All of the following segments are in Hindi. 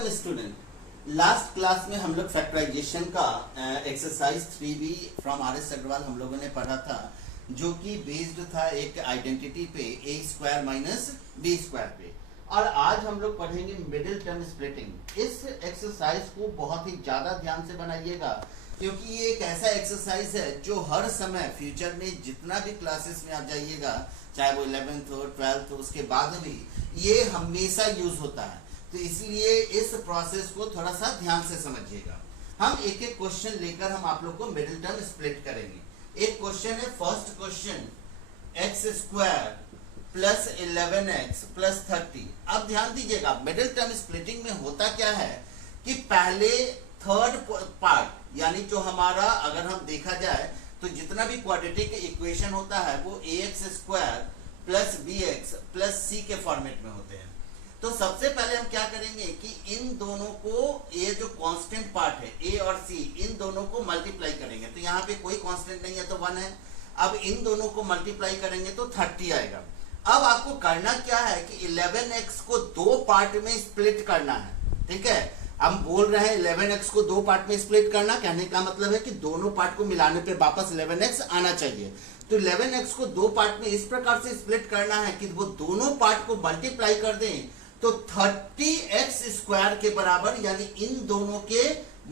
Welcome student. लास्ट क्लास में हम लोग फैक्टराइजेशन का exercise 3B from RS. Agarwal हम लोगों ने पढ़ा था, जो कि बेस्ड था एक आइडेंटिटी पे a square minus b square पे। और आज हम लोग पढ़ेंगे मिडिल टर्म स्प्लिटिंग। इस एक्सरसाइज को बहुत ही ज्यादा ध्यान से बनाइएगा, क्योंकि ये एक ऐसा एक्सरसाइज है जो हर समय फ्यूचर में जितना भी क्लासेस में आप जाइएगा, चाहे वो 11th हो 12th हो, उसके बाद भी ये हमेशा यूज होता है। तो इसलिए इस प्रोसेस को थोड़ा सा ध्यान से समझिएगा। हम एक एक क्वेश्चन लेकर हम आप लोग को मिडिल टर्म स्प्लिट करेंगे। एक क्वेश्चन है, first question, x square plus 11x plus 30। अब ध्यान दीजिएगा, मिडिल टर्म स्प्लिटिंग में होता क्या है कि पहले थर्ड पार्ट यानी जो हमारा, अगर हम देखा जाए तो जितना भी क्वाड्रेटिक इक्वेशन होता है वो ax square plus bx plus c के फॉर्मेट में होते हैं। तो सबसे पहले हम क्या करेंगे कि इन दोनों को, ये जो कांस्टेंट पार्ट है a और c, इन दोनों को मल्टीप्लाई करेंगे। तो यहाँ पे कोई कांस्टेंट नहीं है तो 1 है। अब इन दोनों को मल्टीप्लाई करेंगे तो 30 आएगा। अब आपको करना क्या है कि 11x को दो पार्ट में स्प्लिट करना है। ठीक है, हम बोल रहे हैं 11x को दो पार्ट में स्प्लिट करना, कहने का मतलब है कि दोनों पार्ट को मिलाने पे वापस 11x आना चाहिए। तो 11x को दो पार्ट में इस प्रकार से स्प्लिट करना है कि वो दोनों पार्ट को मल्टीप्लाई कर दें तो 30x स्क्वायर के बराबर, यानी इन दोनों के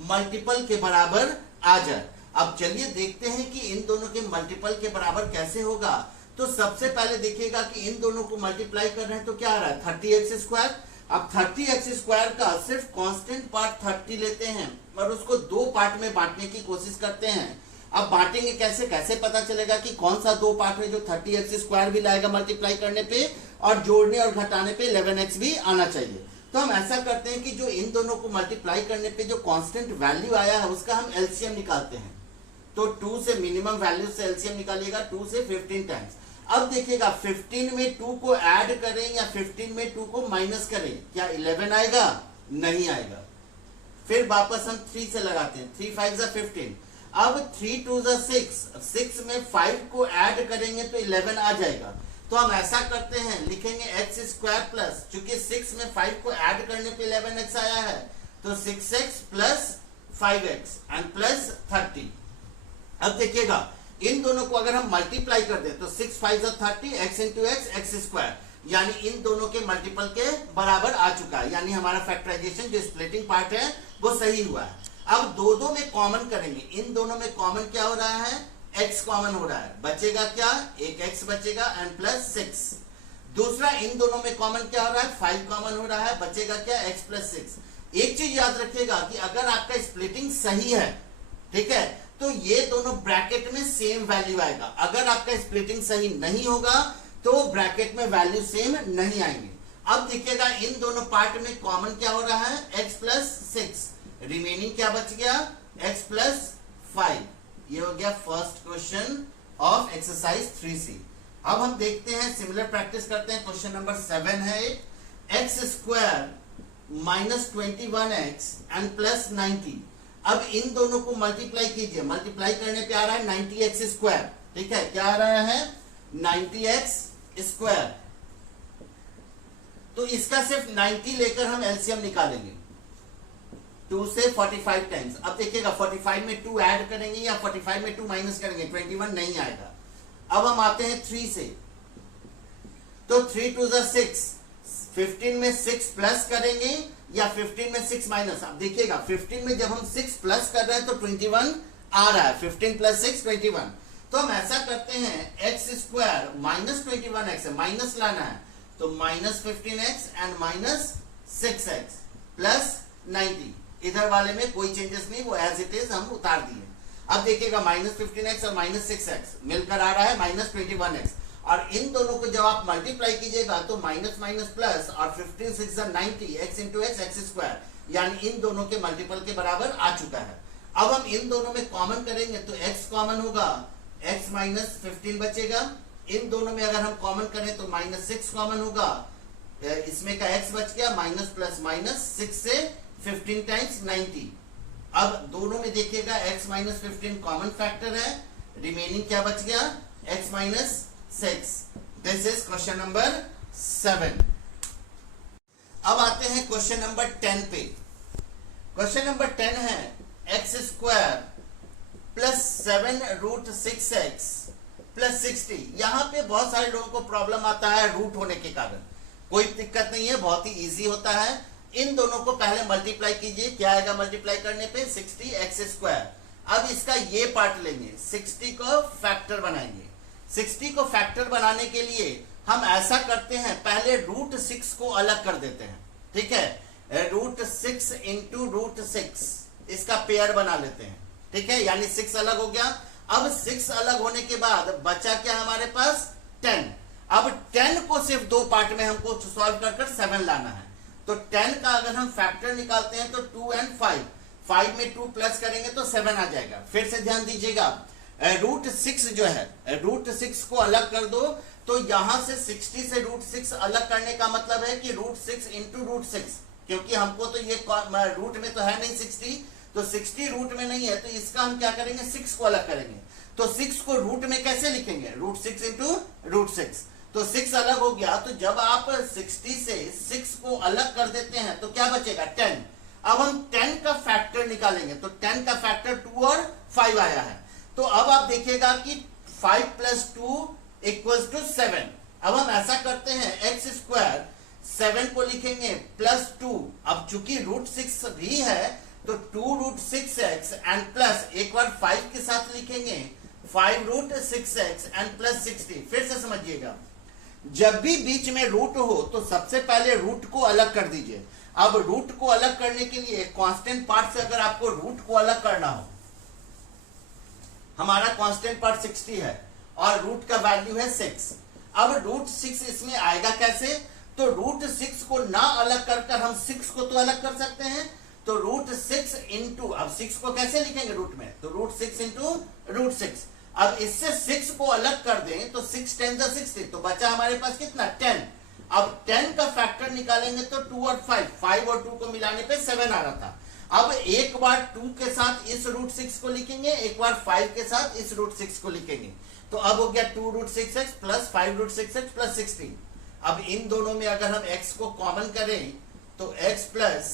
मल्टीपल के बराबर आ जाए। अब चलिए देखते हैं कि इन दोनों के मल्टीपल के बराबर कैसे होगा। तो सबसे पहले देखिएगा कि इन दोनों को मल्टीप्लाई कर रहे हैं तो क्या आ रहा है, 30x स्क्वायर। अब 30x स्क्वायर का सिर्फ कांस्टेंट पार्ट 30 लेते हैं और उसको दो पार्ट में बांटने की कोशिश करते हैं। अब बांटेंगे कैसे, कैसे पता चलेगा कि कौन सा दो पार्ट है जो 30x स्क्वायर भी लाएगा मल्टीप्लाई करने पे और जोड़ने और घटाने पे 11x भी आना चाहिए। तो हम ऐसा करते हैं कि जो इन दोनों को मल्टीप्लाई करने पे जो कांस्टेंट वैल्यू आया है उसका हम एलसीएम निकालते हैं। तो 2 से मिनिमम वैल्यू से एलसीएम निकालिएगा, 2 से 15 टाइम्स। अब देखिएगा 15 में 2 को ऐड करें या 15 में 2 को माइनस करें, क्या 11 आएगा? नहीं आएगा। फिर वापस हम 3 से लगाते हैं, 3 5 जा 15। अब 3 2 जा 6, 6 में 5 को ऐड करेंगे तो 11 आ जाएगा। तो हम ऐसा करते हैं, लिखेंगे एक्स स्क्वायर प्लस, चूंकि 6 में 5 को ऐड करने पे 11x आया है तो 6x plus 5x and plus 30। अब देखिएगा इन दोनों को अगर हम मल्टीप्लाई कर दें तो 6 5 जा 30, x इंटू एक्स स्क्वायर, यानी इन दोनों के मल्टीपल के बराबर आ चुका है। यानी हमारा फैक्टराइजेशन जो स्प्लिटिंग पार्ट है वो सही हुआ है। अब दो में कॉमन करेंगे, इन दोनों में कॉमन क्या हो रहा है, x कॉमन हो रहा है, बचेगा क्या, एक x बचेगा एंड प्लस 6। दूसरा, इन दोनों में कॉमन क्या हो रहा है, 5 कॉमन हो रहा है, बचेगा क्या, x प्लस 6। एक चीज याद रखिएगा कि अगर आपका स्प्लिटिंग सही है, ठीक है, तो ये दोनों ब्रैकेट में सेम वैल्यू आएगा। अगर आपका स्प्लिटिंग सही नहीं होगा तो ब्रैकेट में वैल्यू सेम नहीं आएंगे। अब देखिएगा इन दोनों पार्ट में कॉमन क्या हो रहा है, x प्लस 6, रिमेनिंग क्या बच गया, x प्लस 5। ये हो गया first question of exercise 3C। अब हम देखते हैं, सिमिलर प्रैक्टिस करते हैं। क्वेश्चन नंबर 7 है, x square minus 21x and plus 90। अब इन दोनों को मल्टीप्लाई कीजिए, मल्टीप्लाई करने पे आ रहा है 90x स्क्वायर। ठीक है, क्या आ रहा है, 90x स्क्वायर। तो इसका सिर्फ 90 लेकर हम एलसीएम निकालेंगे, 2 से 45 टाइम्स। अब देखिएगा 45 में 2 ऐड करेंगे या 45 में 2 माइनस करेंगे, 21 नहीं आएगा। अब हम आते हैं 3 से, तो 3 2 जा 6, 15 में 6 प्लस करेंगे या 15 में 6 माइनस। अब देखिएगा 15 में जब हम 6 प्लस कर रहे हैं तो 21 आ रहा है, 15 प्लस 6 21। तो हम ऐसा करते हैं, एक्स स्क्वायर माइनस 21x है, माइनस लाना है, तो minus 15x and minus 6x plus 90। इधर वाले में कोई चेंजेस नहीं, वो एज इट इज हम उतार दिए। अब देखिएगा माइनस 15x और माइनस 6x मिलकर आ रहा है माइनस 21x। और इन दोनों को जब आप मल्टीप्लाई कीजिएगा तो माइनस माइनस प्लस, और 15 6 जा 90, x इंटू एक्स स्क्वायर, यानी इन दोनों के मल्टीपल के बराबर आ चुका है। अब हम इन दोनों में कॉमन करेंगे तो x कॉमन होगा, x माइनस 15 बचेगा। इन दोनों में अगर हम कॉमन करें तो माइनस 6 कॉमन होगा, इसमें का x बच गया, माइनस प्लस माइनस 6 से 15 टाइम्स 90। अब दोनों में देखिएगा x माइनस 15 कॉमन फैक्टर है, रिमेनिंग क्या बच गया, x minus 6। This is question number 7। अब आते हैं क्वेश्चन नंबर 10 पे। क्वेश्चन नंबर 10 है x square plus 7√6x plus 60। यहाँ पे बहुत सारे लोगों को प्रॉब्लम आता है रूट होने के कारण। कोई दिक्कत नहीं है, बहुत ही इजी होता है। इन दोनों को पहले मल्टीप्लाई कीजिए। क्या आएगा मल्टीप्लाई करने पे? 60x²। अब इसका ये पार्ट लेंगे, 60 को फैक्टर बनाएंगे। 60 को फैक्टर बनाने के लिए हम ऐसा करते हैं, पहले √6 को अलग कर देते हैं। ठीक है, √6 इंटू √6 इसका पेयर बना लेते हैं। ठीक है, यानी 6 अलग हो गया। अब 6 अलग होने के बाद बचा क्या हमारे पास? 10। अब 10 को सिर्फ दो पार्ट में हमको सॉल्व कर 7 लाना है। तो 10 का अगर हम फैक्टर निकालते हैं तो 2 और 5, 5 में 2 प्लस करेंगे तो 7 आ जाएगा। फिर से ध्यान दीजिएगा, √6 जो है, √6 को अलग कर दो। तो यहां से 60 से √6 अलग करने का मतलब है कि √6 इंटू √6, क्योंकि हमको तो ये रूट में तो है नहीं 60, तो 60 रूट में नहीं है, तो इसका हम क्या करेंगे? 6 को अलग करेंगे। तो 6 को रूट में कैसे लिखेंगे? √6 इंटू √6। तो 6 अलग हो गया। तो जब आप 60 से 6 को अलग कर देते हैं तो क्या बचेगा? 10। अब हम 10 का फैक्टर निकालेंगे। तो 10 का फैक्टर 2 और 5 आया है। तो अब आप देखिएगा कि 5 + 2 = 7। अब हम ऐसा करते हैं, x² 7 को लिखेंगे प्लस 2। अब चूंकि √6 भी है तो 2√6x एंड प्लस एक बार 5 के साथ लिखेंगे 5√6x एंड प्लस 60। फिर से समझिएगा, जब भी बीच में रूट हो तो सबसे पहले रूट को अलग कर दीजिए। अब रूट को अलग करने के लिए कांस्टेंट पार्ट से अगर आपको रूट को अलग करना हो, हमारा कांस्टेंट पार्ट 60 है और रूट का वैल्यू है 6। अब √6 इसमें आएगा कैसे? तो √6 को ना अलग कर हम 6 को तो अलग कर सकते हैं। तो √6 इंटू, अब 6 को कैसे लिखेंगे रूट में? तो √6 इंटू √6। अब इससे 6 को अलग कर दें तो 6 × 10 = 60। तो बचा हमारे पास कितना? 10। अब 10 का फैक्टर निकालेंगे तो 2 और 5, 5 और 2 को मिलाने पे 7 आ रहा था। अब एक बार 2 के साथ इस √6 को लिखेंगे, एक बार 5 के साथ इस √6 को लिखेंगे। तो अब हो गया 2√6x प्लस 5√6x प्लस 60। अब इन दोनों में अगर हम x को कॉमन करें तो x प्लस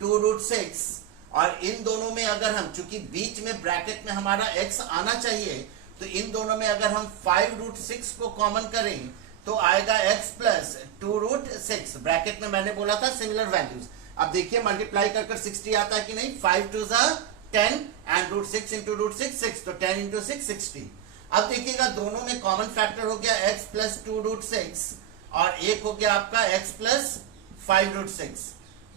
2√6, और इन दोनों में अगर हम, चूंकि बीच में ब्रैकेट में हमारा x आना चाहिए, तो इन दोनों में अगर हम 5√6 को कॉमन करें तो आएगा x प्लस 2√6। ब्रैकेट में मैंने बोला था सिमिलर वैल्यूज। अब देखिए मल्टीप्लाई कर 60 आता है कि नहीं? 5 × 2 = 10 एंड √6 इंटू √6 6, तो 10 × 6 60। अब देखिएगा दोनों में कॉमन फैक्टर हो गया x प्लस 2√6 और एक हो गया आपका x प्लस 5√6।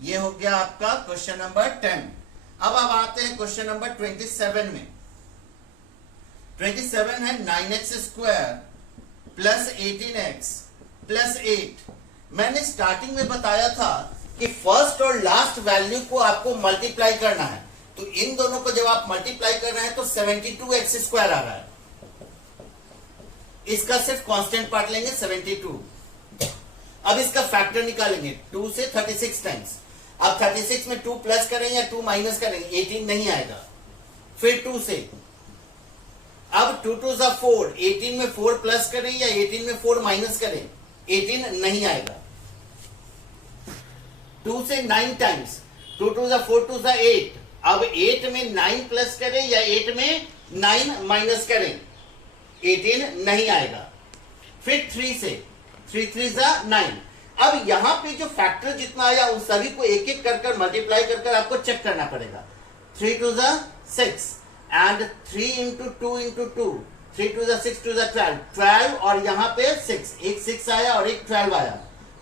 ये हो गया आपका क्वेश्चन नंबर 10। अब आते हैं क्वेश्चन नंबर 27 में। 27 है 9x² प्लस 18x प्लस 8। मैंने स्टार्टिंग में बताया था कि फर्स्ट और लास्ट वैल्यू को आपको मल्टीप्लाई करना है। तो इन दोनों को जब आप मल्टीप्लाई कर रहे हैं तो 72x² आ रहा है। इसका सिर्फ कांस्टेंट पार्ट लेंगे 72। अब इसका फैक्टर निकालेंगे 2 से 36 टाइम्स। अब 36 में 2 प्लस करें या 2 माइनस करें, 18 नहीं आएगा। फिर 2 से, अब 2 × 2 = 4, 18 में 4 प्लस करें या 18 में 4 माइनस करें, 18 नहीं आएगा। 2 से 9 टाइम्स, 2 × 2 = 4, 2 × 8। अब 8 में 9 प्लस करें या 8 में 9 माइनस करें, 18 नहीं आएगा। फिर 3 से, 3 × 3 = 9। अब यहां पे जो फैक्टर जितना आया उन सभी को एक एक कर मल्टीप्लाई कर आपको चेक करना पड़ेगा। 3 × 2 = 6 एंड 3 × 2 × 2, 3 × 2 = 6, 2 = 12, 12 और यहाँ पे 6, एक 6 आया और एक 12 आया।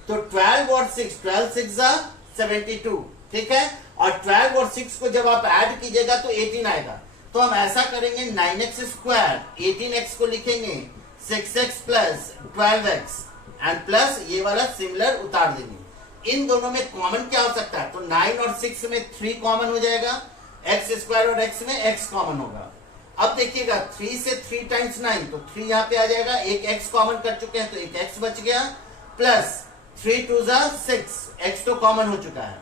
तो 12 और 6, 12 × 6 = 72। ठीक है, और 12 और 6 को जब आप ऐड कीजिएगा तो 18 आएगा। तो हम ऐसा करेंगे 9x², 18x को लिखेंगे 6x plus 12x and plus ये वाला सिमिलर उतार देंगे। इन दोनों में कॉमन क्या हो सकता है? तो 9 और 6 में 3 कॉमन हो जाएगा, x² और x में x कॉमन होगा। अब देखिएगा 3 से 3 टाइम्स 9, तो 3 यहाँ पे आ जाएगा, एक x कॉमन कर चुके हैं तो एक x बच गया, प्लस 3 × 2 = 6, x तो कॉमन हो चुका है।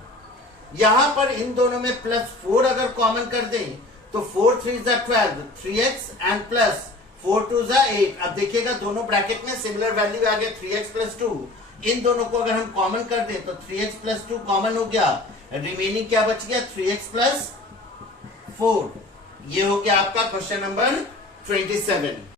यहां पर इन दोनों में प्लस 4 अगर कॉमन कर दें तो 4 × 3 = 12, 3x एंड प्लस 4 × 2 = 8। अब देखिएगा दोनों ब्रैकेट में सिमिलर वैल्यू आ गया, 3x प्लस 2 इन दोनों को अगर हम कॉमन कर दें तो 3x प्लस 2 कॉमन हो गया, रिमेनिंग क्या बच गया 3x प्लस 4। ये हो गया आपका क्वेश्चन नंबर 27।